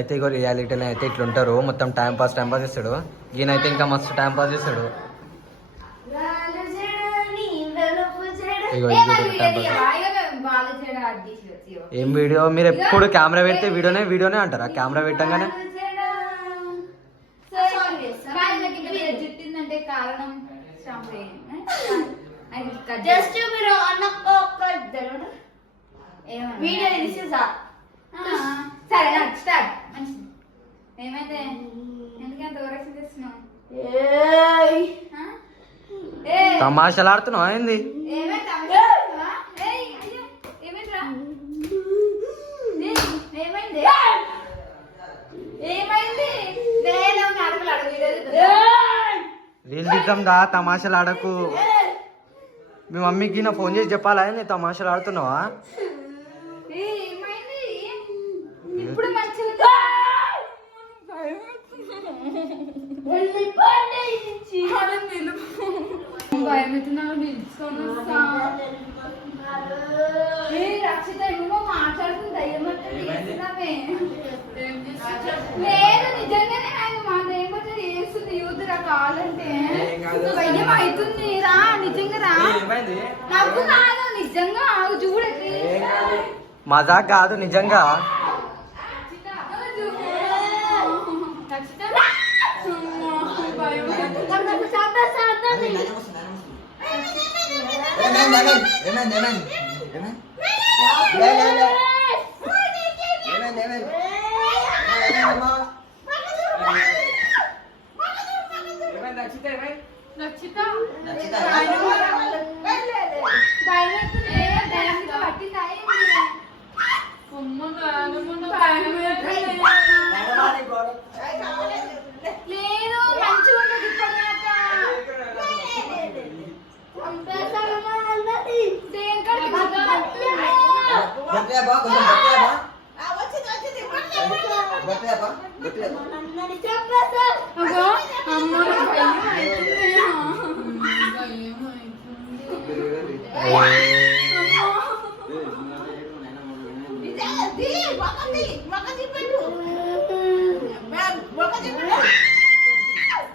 అయితే ఇగో రియాలిటీలో అయితే ఇట్లుంటారు, మొత్తం టైం పాస్ చేస్తాడు. ఈయనైతే ఇంకా మస్తు టైం పాస్ చేస్తాడు. ఇగో ఏం వీడియో, మీరు ఎప్పుడు కెమెరా పెడితే వీడియోనే అంటారా? కెమెరా పెట్టంగానే ఏమైంది? ఎందుకంత ఓవరాక్షన్ చేస్తున్నావు? తమాషాలు ఆడుతున్నావు ఏంది? రీల్ తీద్దాం దా, తమాషాలు ఆడకు. మీ మమ్మీకి నా ఫోన్ చేసి చెప్పాలా ఏంది తమాషాలు ఆడుతున్నావా? ఇప్పుడు రక్షిత ఏమో మాట్లాడుతుంది. లేదు నిజంగానే ఆయన మాట ఏమవుతుంది చేస్తుంది. యూత్ రా కావాలంటే భయం అవుతుంది. రా నిజంగా రా, నాకు కాదు నిజంగా చూడకి మజాక్ కాదు నిజంగా.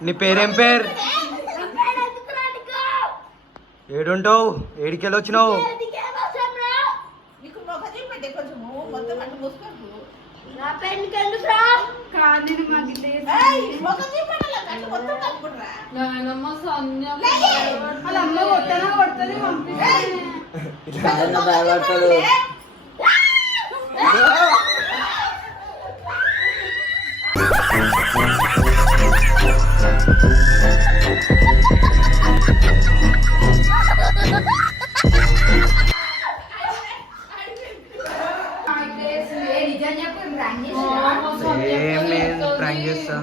నీ పేరేం పేరు? ఏడుంటావు? ఏడికెళ్ళి వచ్చినావు? ఏం లేదు, ప్రాంక్ చేస్తా.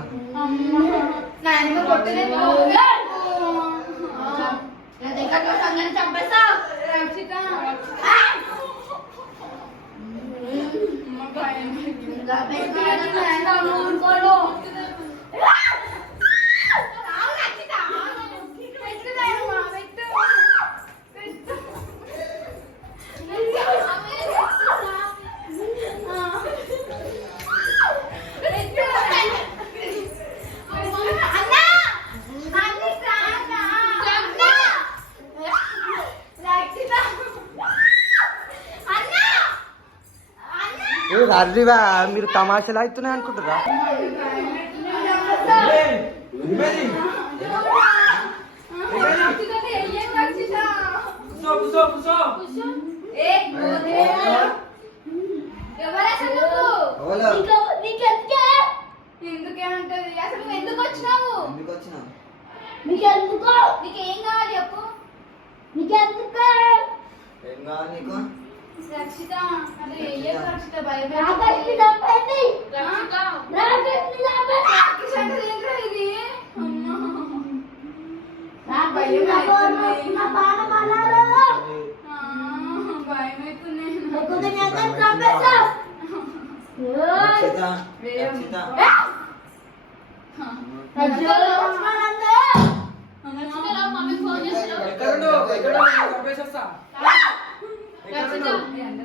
అర్రివా, మీరు తమాషాలు అవుతున్నాయి అనుకుంటారా? ఎందుకేమంటది అసలు? నువ్వు ఎందుకు వచ్చినావు? నీకేం కావాలి చెప్పు? నీకెందుకు ఏం కావాలి నీకు? రక్షిత అదే ఏ రక్షిత భయం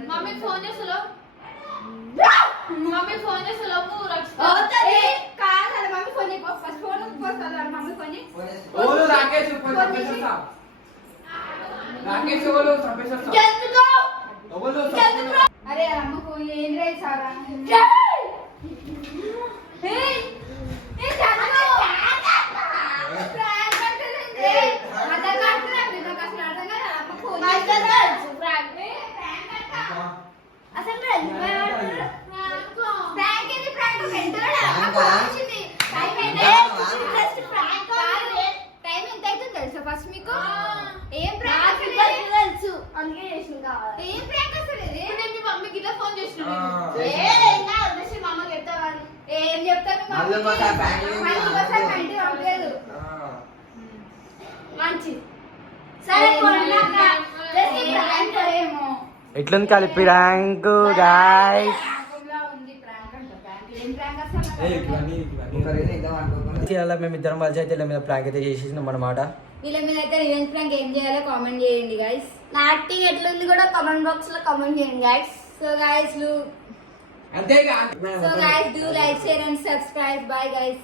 మమ్మీ ఫోన్ చేస్తా మమ్మీ ఫోన్ చేసే లోపు రక్షిత అవుతుంది. కాదు మమ్మీ ఫోన్ చేయి ఫస్ట్ ఫోన్ పోతాడు మమ్మీ ఫోన్ చేయి ఓలు రాకేష్ ఫోన్ సంపేశా రాకేష్ ఓలు సంపేశా ఎందుకో ఓలు అరే అమ్మ ఫోన్ ఏం రే సారా ఏయ్ ఏ చదువు ప్రాంక్ అంటేంది అర్థం కావట్లేదు మీకు అసలు అర్థం కాదు అమ్మ ఫోన్ ప్రాంక్ అంట అసలు ప్రాంక్ ఇది ప్రాంక్ మెంటల్ అమ్మ ఫోన్ చేసింది టైం ఎంత జస్ట్ ప్రాంక్ టైం ఎంత అవుతుంది తెలుసా ఫస్ట్ మీకు ఏం ప్రాంక్ తెలుసు అందుకే చేసిన కావాలి ఏం ప్రాంక్ అసలు ఇది నేను మీ మమ్మీకి ఇలా ఫోన్ చేసిన ఏం చెప్తాను మళ్ళీ మాకు ఆ prank ఏం పంపలేదు మంచి సరే ఏమో ఎట్లుంది కలిపి ర్యాంక్ గాయస్ ఉంది ప్రాంక్ అంట ప్రాంక్ ఏం ప్రాంక్ అసలు ఒకరైనా ఇద్దాం అనుకోకుండా అలా మేము ఇద్దరం కలిసి అయితే ఇలా మీద ప్రాంక్ అయితే చేసేసినాం అన్నమాట. వీళ్ళ మీద అయితే రివెంజ్ ప్రాంక్ ఏం చేయాలో కామెంట్ చేయండి గైస్ నా యాక్టింగ్ ఎట్లుంది కూడా కామెంట్ బాక్స్ లో కామెంట్ చేయండి గైస్ సో గైస్ అంతేగా so guys do like share and subscribe bye guys